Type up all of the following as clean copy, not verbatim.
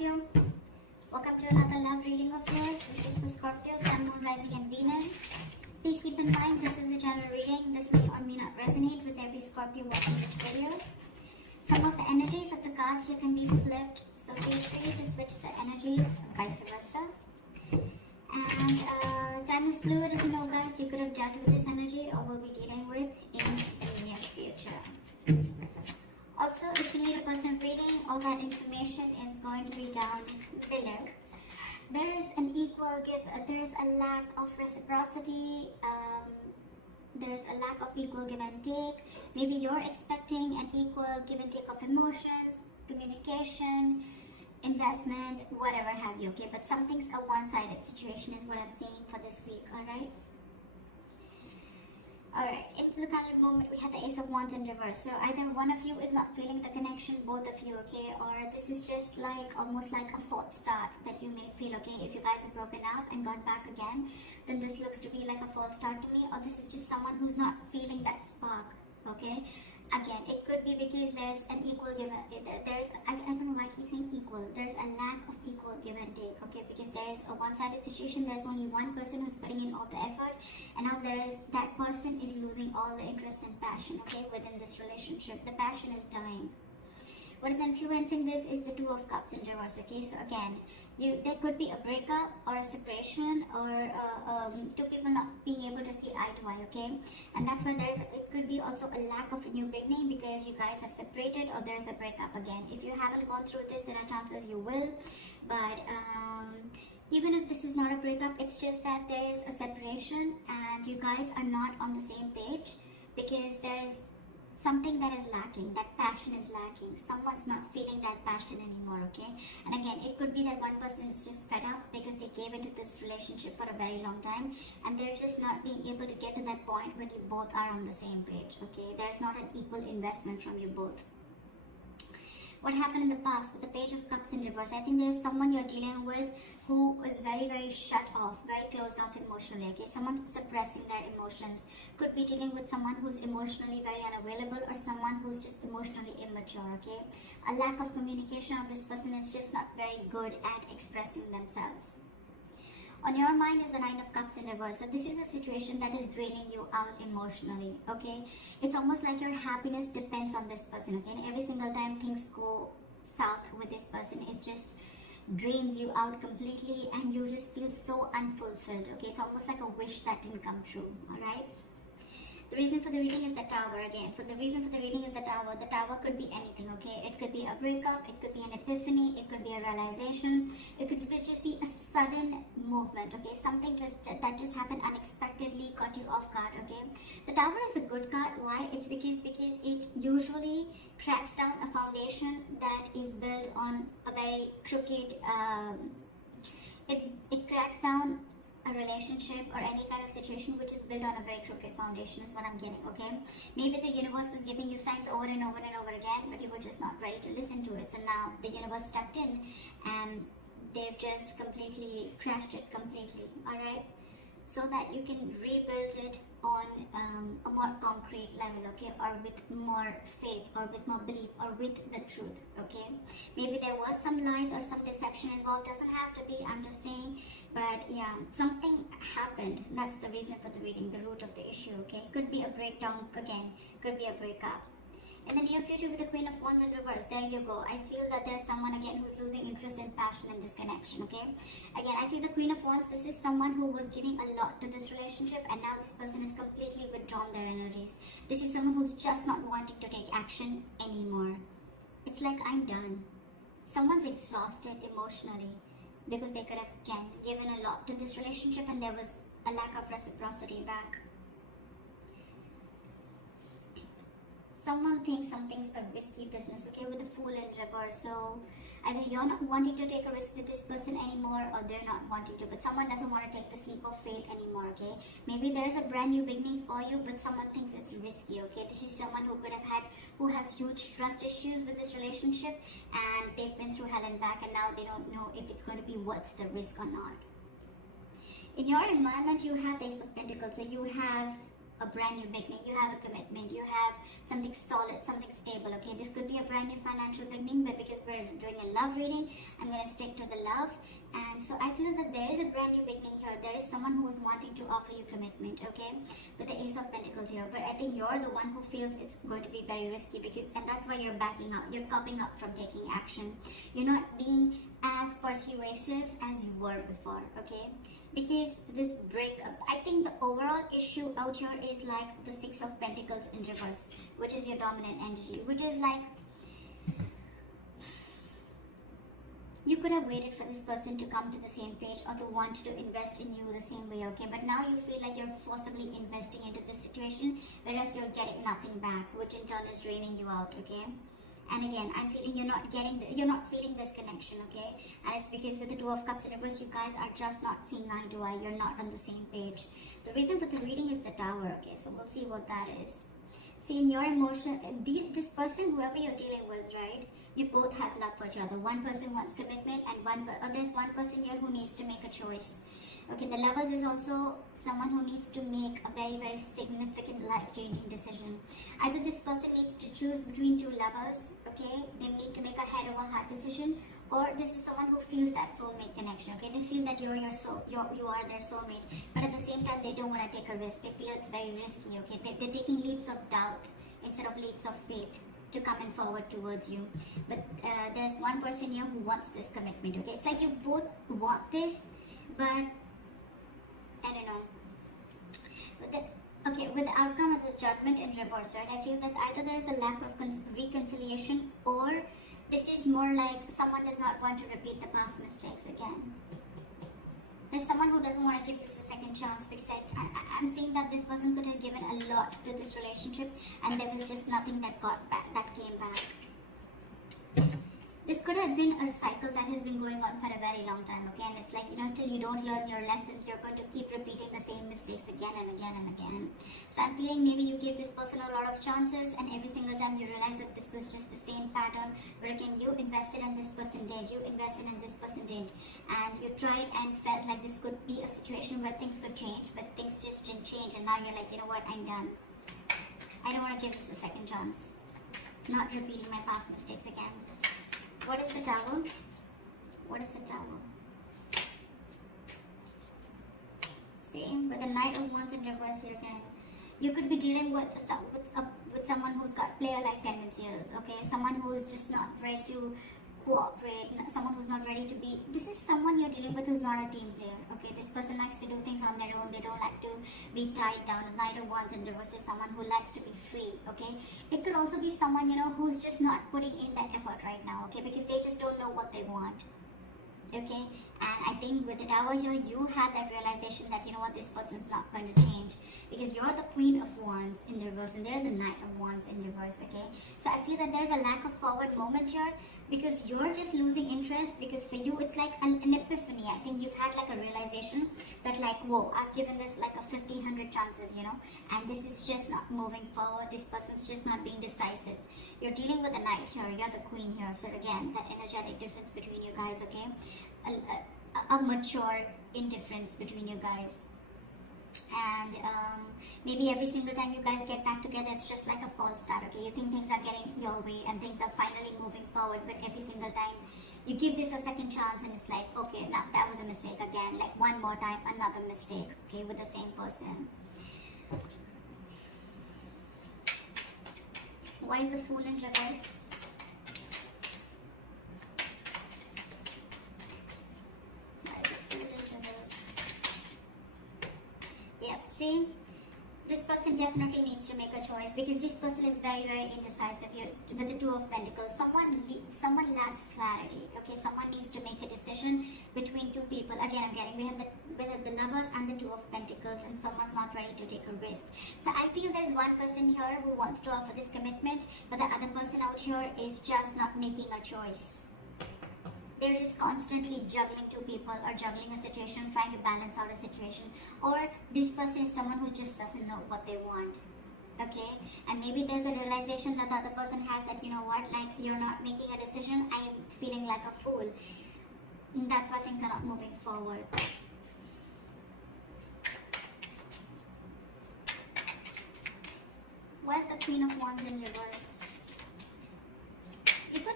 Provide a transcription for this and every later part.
Scorpio. Welcome to another love reading of yours. This is for Scorpio, Sun, Moon, Rising and Venus. Please keep in mind this is a general reading. This may or may not resonate with every Scorpio watching this video. Some of the energies of the cards here can be flipped, so feel free to switch the energies, vice versa. And time is fluid, as you know, guys. You could have dealt with this energy or will be dealing with in the near future. Also, if you need a personal reading, all that information is going to be down below. There is an equal give, there is a lack of reciprocity, there is a lack of equal give and take. Maybe you're expecting an equal give and take of emotions, communication, investment, whatever have you, okay? But something's a one-sided situation is what I'm seeing for this week, alright? Alright, into the current moment we have the Ace of Wands in reverse. So either one of you is not feeling the connection, both of you, okay? Or this is just like almost like a false start that you may feel, okay? If you guys have broken up and got back again, then this looks to be like a false start to me. Or this is just someone who's not feeling that spark, okay? Again, it could be because there's an equal give and I don't know why I keep saying equal. There's a lack of equal give and take, okay? Because there's a one-sided situation. There's only one person who's putting in all the effort, and now that person is losing all the interest and passion, okay, within this relationship. The passion is dying. What is influencing this is the Two of Cups in reverse, okay? So again, there could be a breakup or a separation or two people not being able to see eye to eye, okay? And that's why it could be also a lack of a new beginning because you guys have separated or there's a breakup again. If you haven't gone through this, there are chances you will. But even if this is not a breakup, it's just that there is a separation and you guys are not on the same page because there is something that is lacking, that passion is lacking. Someone's not feeling that passion anymore, okay? And again, it could be that one person is just fed up because they gave into this relationship for a very long time and they're just not being able to get to that point where you both are on the same page, okay? There's not an equal investment from you both. What happened in the past with the Page of Cups in reverse? I think there's someone you're dealing with who is very, very shut off, very closed off emotionally, okay? Someone suppressing their emotions. Could be dealing with someone who's emotionally very unavailable or someone who's just emotionally immature, okay? A lack of communication of this person is just not very good at expressing themselves. On your mind is the Nine of Cups in reverse. So this is a situation that is draining you out emotionally, okay? It's almost like your happiness depends on this person, okay? And every single time things go south with this person, it just drains you out completely and you just feel so unfulfilled, okay? It's almost like a wish that didn't come true, alright? The reason for the reading is the Tower again. So the reason for the reading is the Tower. The Tower could be anything, okay? It could be a breakup, it could be an epiphany, it could be a realization, it could just be a sudden movement, okay? Something that just happened unexpectedly, caught you off guard, okay? The Tower is a good card. Why? It's because it usually cracks down a foundation that is built on a very crooked, it cracks down a relationship or any kind of situation which is built on a very crooked foundation is what I'm getting, okay? Maybe the universe was giving you signs over and over and over again, but you were just not ready to listen to it. So now the universe stepped in and they've just completely crashed it completely, alright? So that you can rebuild it on a more concrete level, okay? Or with more faith or with more belief or with the truth, okay? Maybe there was some lies or some deception involved. Doesn't have to be, I'm just saying. But yeah, something happened. That's the reason for the reading, the root of the issue, okay? Could be a breakdown again, could be a breakup. In the near future with the Queen of Wands in reverse, there you go. I feel that there's someone again who's losing interest and passion in this connection, okay? Again, I feel the Queen of Wands, this is someone who was giving a lot to this relationship and now this person is completely withdrawn their energies. This is someone who's just not wanting to take action anymore. It's like, I'm done. Someone's exhausted emotionally because they could have, again, given a lot to this relationship and there was a lack of reciprocity back. Someone thinks something's a risky business, okay, with the Fool in reverse. So either you're not wanting to take a risk with this person anymore or they're not wanting to, but someone doesn't want to take the leap of faith anymore, okay? Maybe there's a brand new beginning for you, but someone thinks it's risky, okay? This is someone who has huge trust issues with this relationship and they've been through hell and back and now they don't know if it's going to be worth the risk or not. In your environment, you have the Ace of Pentacles, so you have a brand new beginning, you have a commitment, you have something solid, something stable, okay? This could be a brand new financial beginning, but because we're doing a a love reading. I'm going to stick to the love. And so I feel that there is a brand new beginning here. There is someone who is wanting to offer you commitment, okay, with the Ace of Pentacles here. But I think you're the one who feels it's going to be very risky, because, and that's why you're backing out. You're copping up from taking action. You're not being as persuasive as you were before, okay? Because this breakup, I think the overall issue out here is like the Six of Pentacles in reverse, which is your dominant energy, which is like you could have waited for this person to come to the same page or to want to invest in you the same way, okay? But now you feel like you're forcibly investing into this situation, whereas you're getting nothing back, which in turn is draining you out, okay? And again, I'm feeling you're not feeling this connection, okay? And it's because with the Two of Cups in reverse, you guys are just not seeing eye to eye. You're not on the same page. The reason for the reading is the Tower, okay? So we'll see what that is. See, in your emotion, this person, whoever you're dealing with, right? You both have love for each other. One person wants commitment, and there's one person here who needs to make a choice. Okay, the Lovers is also someone who needs to make a very, very significant life-changing decision. Either this person needs to choose between two lovers, okay? They need to make a head-over-heart decision, or this is someone who feels that soulmate connection, okay? They feel that you are their soulmate, but at the same time, they don't want to take a risk. They feel it's very risky, okay? They're taking leaps of doubt instead of leaps of faith to come and forward towards you. But there's one person here who wants this commitment, okay? It's like you both want this, but I don't know. With the outcome of this Judgment in reverse, right? I feel that either there's a lack of reconciliation, or this is more like someone does not want to repeat the past mistakes again. There's someone who doesn't want to give this a second chance, because I'm seeing that this person could have given a lot to this relationship, and there was just nothing that came back. This could have been a cycle that has been going on for a very long time, okay? And it's like, till you don't learn your lessons, you're going to keep repeating the same mistakes again and again and again. So I'm feeling maybe you gave this person a lot of chances, and every single time you realize that this was just the same pattern, where again, you invested and this person did, you invested and this person didn't, and you tried and felt like this could be a situation where things could change, but things just didn't change, and now you're like, you know what, I'm done. I don't want to give this a second chance. Not repeating my past mistakes again. What is the Tower? What is the Tower? Same with the Knight of Wands in reverse here again. You could be dealing with someone who's got player-like tendencies, okay? Someone who's just not ready to cooperate, someone who's not ready to be... This is someone you're dealing with who's not a team player, okay? This person likes to do things on their own. They don't like to be tied down. The Knight of Wands in reverse is someone who likes to be free, okay? It could also be someone, who's just not putting in the effort right now, okay? Because they just don't know what they want, okay? And I think with the Tower here, you had that realization that, this person's not going to change, because you're the Queen of Wands in reverse and they're the Knight of Wands in reverse, okay? So I feel that there's a lack of forward moment here, because you're just losing interest, because for you it's like an epiphany. I think you've had like a realization that like, whoa, I've given this like a 1,500 chances, and this is just not moving forward. This person's just not being decisive. You're dealing with the Knight here, you're the Queen here, so again, that energetic difference between you guys, okay? A mature indifference between you guys. And maybe every single time you guys get back together, it's just like a false start, okay? You think things are getting your way and things are finally moving forward, but every single time you give this a second chance and it's like, okay, now that was a mistake again, like one more time, another mistake, okay, with the same person. Why is the Fool in reverse? See, this person definitely needs to make a choice, because this person is very, very indecisive. With the Two of Pentacles, someone lacks clarity, okay? Someone needs to make a decision between two people. Again, we have the Lovers and the Two of Pentacles, and someone's not ready to take a risk. So I feel there's one person here who wants to offer this commitment, but the other person out here is just not making a choice. They're just constantly juggling two people, or juggling a situation, trying to balance out a situation. Or this person is someone who just doesn't know what they want, okay? And maybe there's a realization that the other person has that, like, you're not making a decision, I am feeling like a fool. And that's why things are not moving forward. Why is the Queen of Wands in reverse? You could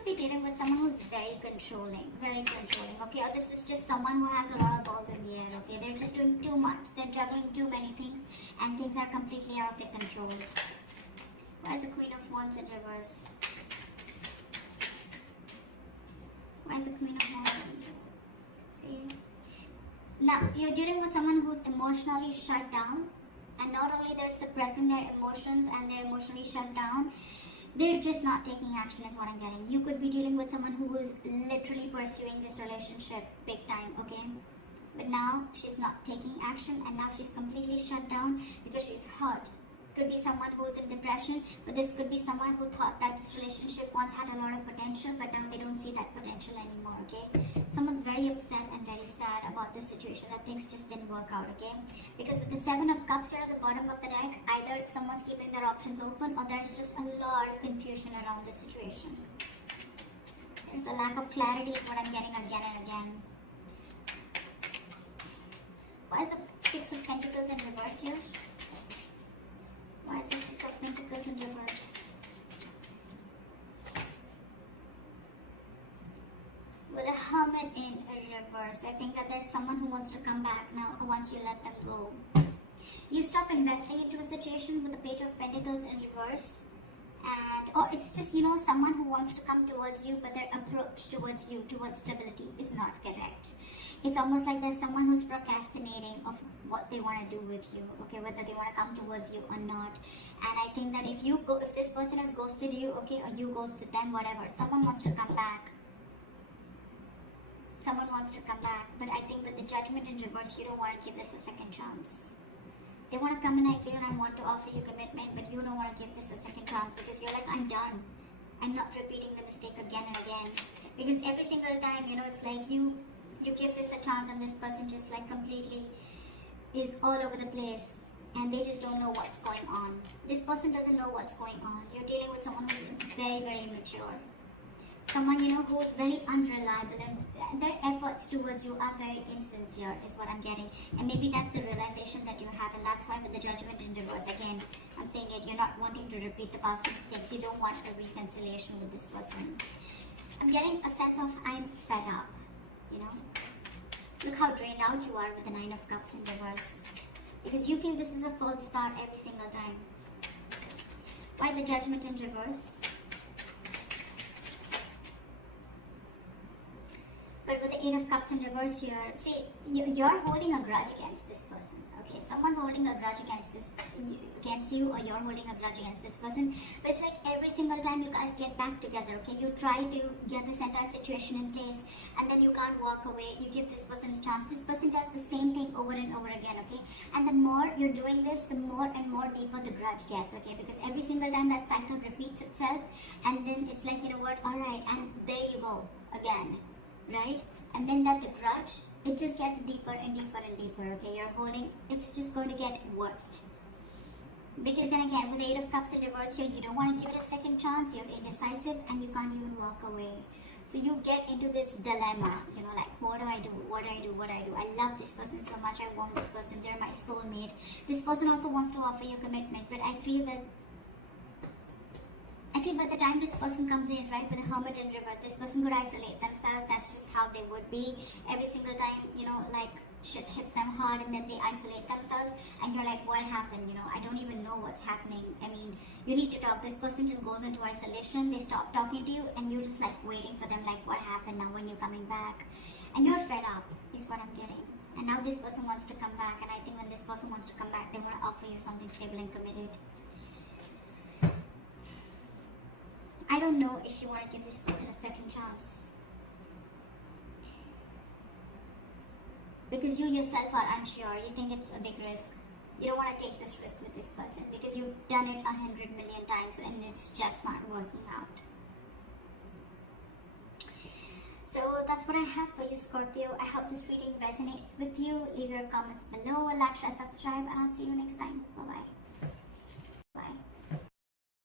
be dealing with someone who's very controlling, okay? Or this is just someone who has a lot of balls in the air, okay? They're just doing too much, they're juggling too many things, and things are completely out of their control. Why is the Queen of Wands in reverse? Why is the Queen of Wands in reverse? See? Now, you're dealing with someone who's emotionally shut down, and not only they're suppressing their emotions and they're emotionally shut down, they're just not taking action is what I'm getting. You could be dealing with someone who is literally pursuing this relationship big time, okay? But now she's not taking action, and now she's completely shut down because she's hurt. Could be someone who's in depression, but this could be someone who thought that this relationship once had a lot of potential, but now they don't see that potential anymore, okay? Someone's very upset and very sad about this situation, that things just didn't work out, okay? Because with the Seven of Cups here at the bottom of the deck, either someone's keeping their options open, or there's just a lot of confusion around this situation. There's a lack of clarity is what I'm getting again and again. Why is the Six of Pentacles in reverse here? Why is the Six of Pentacles in reverse? With a Hermit in reverse, I think that there's someone who wants to come back now once you let them go. You stop investing into a situation with the Page of Pentacles in reverse. And, or it's just, you know, someone who wants to come towards you, but their approach towards you, towards stability, is not correct. It's almost like there's someone who's procrastinating of what they want to do with you, okay, whether they want to come towards you or not. And I think that if this person has ghosted you, okay, or you ghosted them, whatever, someone wants to come back. Someone wants to come back, but I think with the Judgment in reverse, you don't want to give this a second chance. They want to come in, I feel, and want to offer you commitment, but you don't want to give this a second chance because you're like, I'm done. I'm not repeating the mistake again and again. Because every single time, you know, it's like you give this a chance and this person just like completely is all over the place and they just don't know what's going on. This person doesn't know what's going on. You're dealing with someone who's very, very immature. Someone, you know, who's very unreliable, and their efforts towards you are very insincere is what I'm getting. And maybe that's the realization that you have, and that's why with the Judgment in reverse, again, I'm saying it, you're not wanting to repeat the past mistakes. You don't want a reconciliation with this person. I'm getting a sense of I'm fed up, you know. Look how drained out you are with the Nine of Cups in reverse. Because you feel this is a false start every single time. Why the Judgment in reverse? But with the Eight of Cups in reverse here, see, you're holding a grudge against this person, okay? Someone's holding a grudge against you, or you're holding a grudge against this person. But it's like every single time you guys get back together, okay? You try to get this entire situation in place, and then you can't walk away. You give this person a chance. This person does the same thing over and over again, okay? And the more you're doing this, the more and more deeper the grudge gets, okay? Because every single time that cycle repeats itself, and then it's like, you know what, all right, and there you go, again. Right? And then that the grudge, it just gets deeper and deeper and deeper, okay? You're holding, it's just going to get worse. Because then again, with the Eight of Cups in reverse here, you don't want to give it a second chance, you're indecisive, and you can't even walk away. So you get into this dilemma, you know, like, what do I do? What do I do? What do I do? I love this person so much, I want this person, they're my soulmate. This person also wants to offer you commitment, but I feel by the time this person comes in, right, with the Hermit in reverse, this person could isolate themselves. That's just how they would be. Every single time, you know, like shit hits them hard and then they isolate themselves and you're like, what happened? You know, I don't even know what's happening. I mean, you need to talk. This person just goes into isolation. They stop talking to you and you're just like waiting for them, like, what happened now, when you're coming back? And you're fed up is what I'm getting. And now this person wants to come back, and I think when this person wants to come back, they want to offer you something stable and committed. I don't know if you want to give this person a second chance. Because you yourself are unsure. You think it's a big risk. You don't want to take this risk with this person because you've done it 100 million times and it's just not working out. So that's what I have for you, Scorpio. I hope this reading resonates with you. Leave your comments below, like, share, subscribe, and I'll see you next time. Bye-bye.